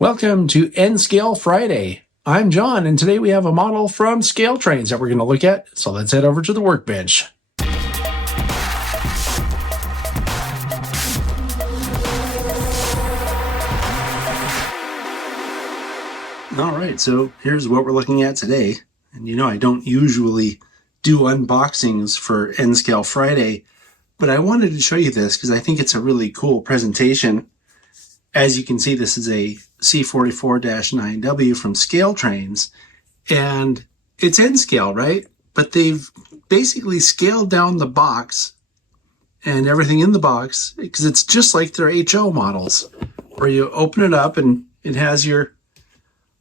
Welcome to N-Scale Friday. I'm John, and today we have a model from ScaleTrains that we're going to look at, so let's head over to the workbench. All right, so here's what we're looking at today. And you know I don't usually do unboxings for N-Scale Friday, but I wanted to show you this because I think it's a really cool presentation. As you can see, this is a C44-9W from ScaleTrains, and it's N-scale, right? But they've basically scaled down the box and everything in the box because it's just like their HO models, where you open it up and it has your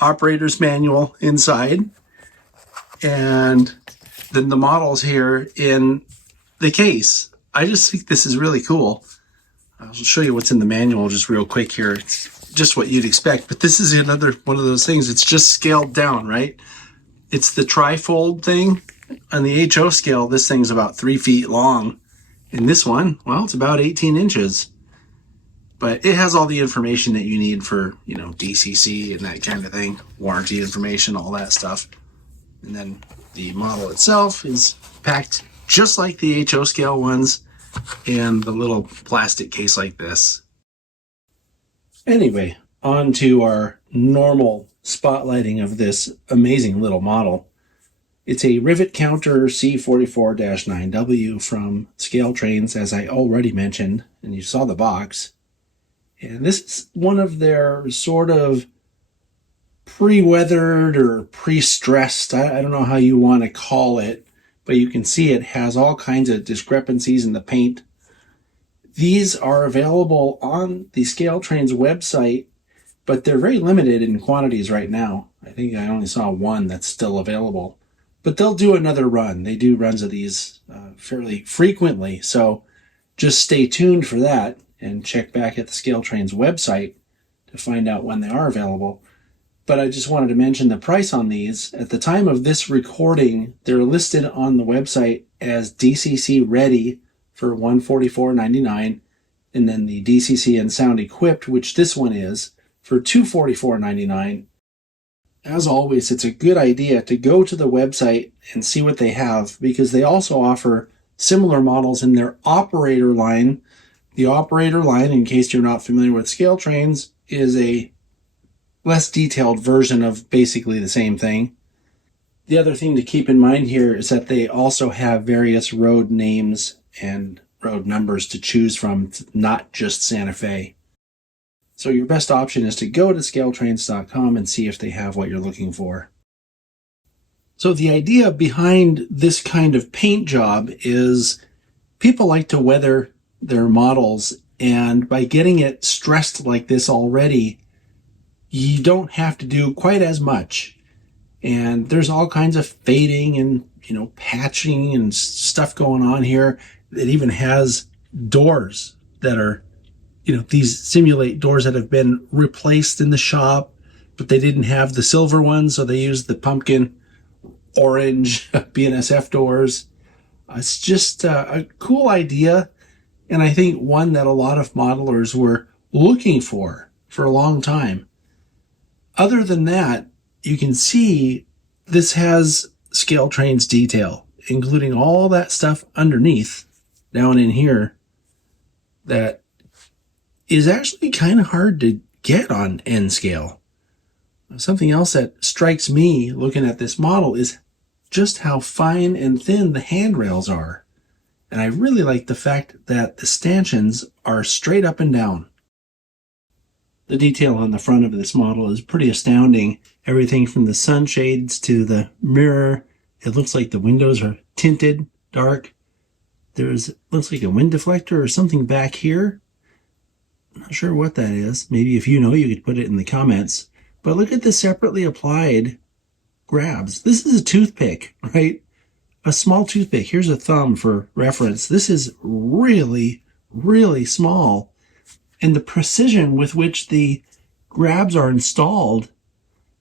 operator's manual inside, and then the models here in the case. I just think this is really cool. I'll show you what's in the manual just real quick here. It's just what you'd expect, but this is another one of those things. It's just scaled down, right? It's the trifold thing. On the HO scale, this thing's about 3 feet long. In this one, well, it's about 18 inches. But it has all the information that you need for, you know, DCC and that kind of thing, warranty information, all that stuff. And then the model itself is packed just like the HO scale ones, in the little plastic case like this. Anyway, on to our normal spotlighting of this amazing little model. It's a Rivet Counter C44-9W from ScaleTrains, as I already mentioned, and you saw the box. And this is one of their sort of pre-weathered or pre-stressed, I don't know how you want to call it, but you can see it has all kinds of discrepancies in the paint. These are available on the ScaleTrains website, but they're very limited in quantities right now. I think I only saw one that's still available. But they'll do another run. They do runs of these fairly frequently, so just stay tuned for that and check back at the ScaleTrains website to find out when they are available. But I just wanted to mention the price on these. At the time of this recording, they're listed on the website as DCC ready for $144.99, and then the DCC and sound equipped, which this one is, for $244.99. As always, it's a good idea to go to the website and see what they have, because they also offer similar models in their operator line. The operator line, in case you're not familiar with ScaleTrains, is a less detailed version of basically the same thing. The other thing to keep in mind here is that they also have various road names and road numbers to choose from, not just Santa Fe. So your best option is to go to scaletrains.com and see if they have what you're looking for. So the idea behind this kind of paint job is people like to weather their models, and by getting it stressed like this already, you don't have to do quite as much. And there's all kinds of fading and, patching and stuff going on here. It even has doors that are, these simulate doors that have been replaced in the shop, but they didn't have the silver ones, so they used the pumpkin orange BNSF doors. It's just a cool idea, and I think one that a lot of modelers were looking for a long time. Other than that, you can see this has ScaleTrains detail, including all that stuff underneath down in here that is actually kind of hard to get on N-scale. Something else that strikes me looking at this model is just how fine and thin the handrails are. And I really like the fact that the stanchions are straight up and down. The detail on the front of this model is pretty astounding. Everything from the sunshades to the mirror. It looks like the windows are tinted dark. Looks like a wind deflector or something back here. I'm not sure what that is. Maybe if you know, you could put it in the comments. But look at the separately applied grabs. This is a toothpick, right? A small toothpick. Here's a thumb for reference. This is really, really small. And the precision with which the grabs are installed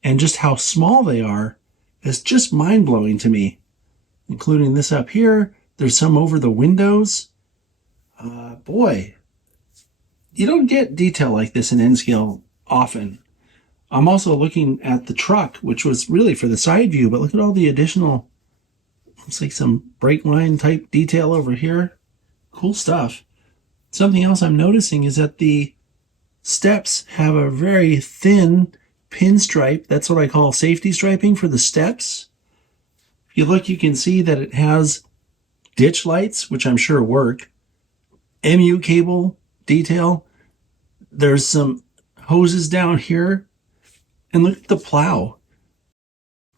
and just how small they are is just mind-blowing to me. Including this up here. There's some over the windows. Boy, you don't get detail like this in N-scale often. I'm also looking at the truck, which was really for the side view, but look at all the additional, looks like some brake line type detail over here. Cool stuff. Something else I'm noticing is that the steps have a very thin pinstripe. That's what I call safety striping for the steps. If you look, you can see that it has ditch lights, which I'm sure work, MU cable detail. There's some hoses down here. And look at the plow.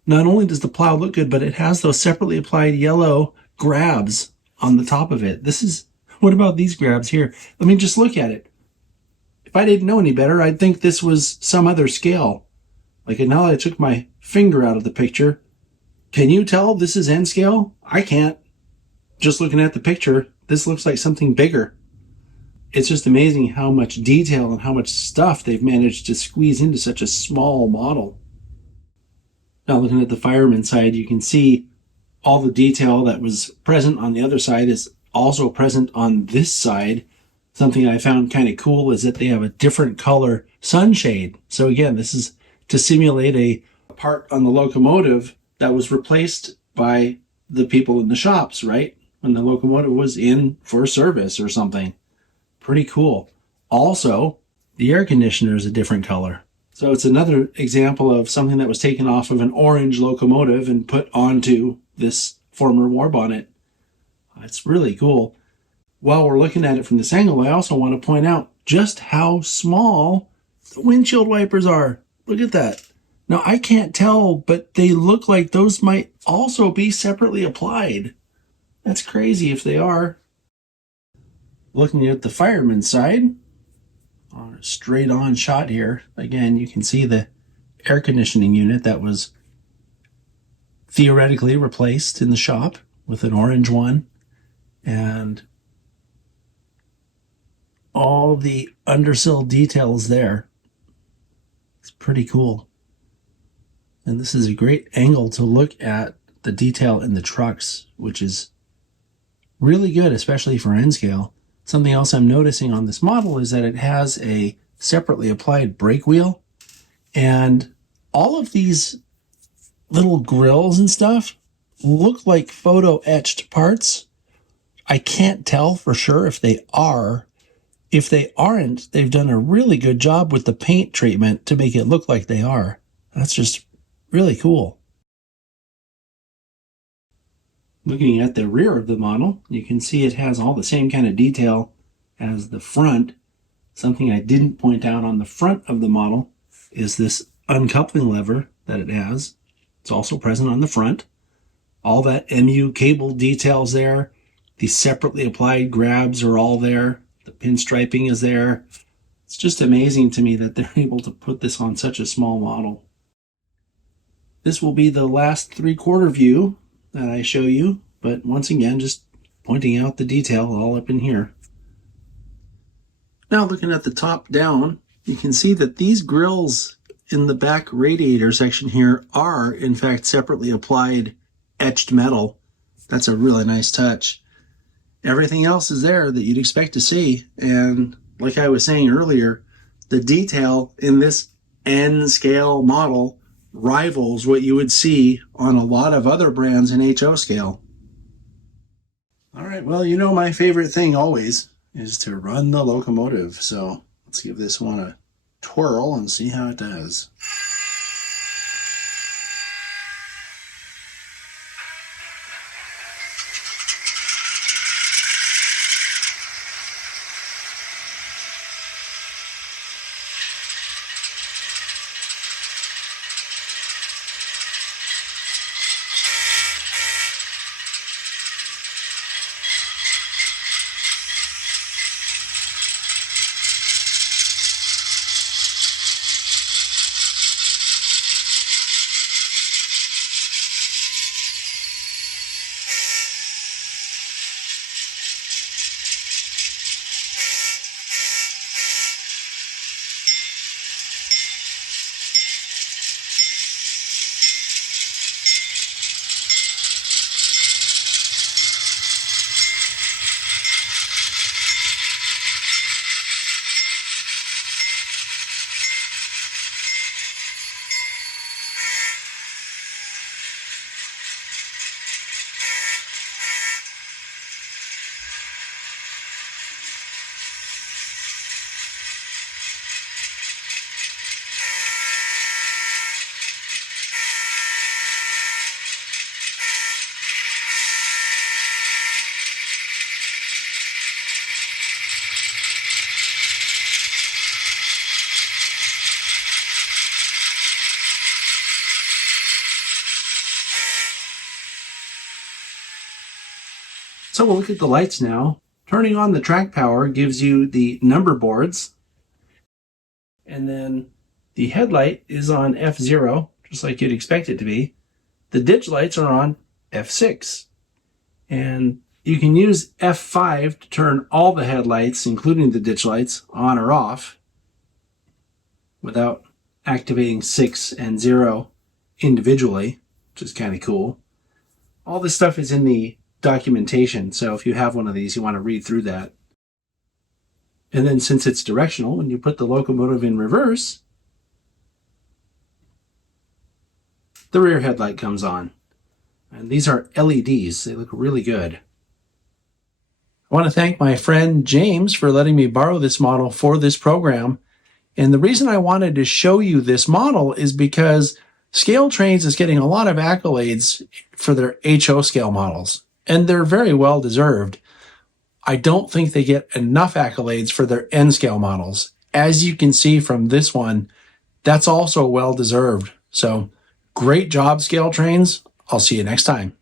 Not only does the plow look good, but it has those separately applied yellow grabs on the top of it. What about these grabs here? I mean, just look at it. If I didn't know any better, I'd think this was some other scale. Like now that I took my finger out of the picture, can you tell this is N scale? I can't. Just looking at the picture, this looks like something bigger. It's just amazing how much detail and how much stuff they've managed to squeeze into such a small model. Now looking at the Fireman side, you can see all the detail that was present on the other side is also present on this side. Something I found kind of cool is that they have a different color sunshade. So again, this is to simulate a part on the locomotive that was replaced by the people in the shops, right? When the locomotive was in for service or something. Pretty cool. Also, the air conditioner is a different color. So it's another example of something that was taken off of an orange locomotive and put onto this former war bonnet. It's really cool. While we're looking at it from this angle, I also want to point out just how small the windshield wipers are. Look at that. Now, I can't tell, but they look like those might also be separately applied. That's crazy if they are. Looking at the Fireman side, on a straight on shot here, again, you can see the air conditioning unit that was theoretically replaced in the shop with an orange one, and all the undersill details there. It's pretty cool. And this is a great angle to look at the detail in the trucks, which is really good, especially for N scale. Something else I'm noticing on this model is that it has a separately applied brake wheel, and all of these little grills and stuff look like photo etched parts. I can't tell for sure if they are. If they aren't, they've done a really good job with the paint treatment to make it look like they are. That's just really cool. Looking at the rear of the model, you can see it has all the same kind of detail as the front. Something I didn't point out on the front of the model is this uncoupling lever that it has. It's also present on the front. All that MU cable details there. The separately applied grabs are all there. The pinstriping is there. It's just amazing to me that they're able to put this on such a small model. This will be the last 3/4 view that I show you, but once again, just pointing out the detail all up in here. Now looking at the top down, you can see that these grills in the back radiator section here are in fact separately applied etched metal. That's a really nice touch. Everything else is there that you'd expect to see, and like I was saying earlier, the detail in this N scale model rivals what you would see on a lot of other brands in HO scale. All right, well, you know my favorite thing always is to run the locomotive, so let's give this one a twirl and see how it does. So we'll look at the lights now. Turning on the track power gives you the number boards. And then the headlight is on F0, just like you'd expect it to be. The ditch lights are on F6. And you can use F5 to turn all the headlights, including the ditch lights, on or off without activating 6 and 0 individually, which is kind of cool. All this stuff is in the documentation, so if you have one of these, you want to read through that. And then since it's directional, when you put the locomotive in reverse, the rear headlight comes on. And these are LEDs. They look really good. I want to thank my friend James for letting me borrow this model for this program. And the reason I wanted to show you this model is because ScaleTrains is getting a lot of accolades for their HO scale models, and they're very well deserved. I don't think they get enough accolades for their N scale models. As you can see from this one, that's also well deserved. So great job, ScaleTrains. I'll see you next time.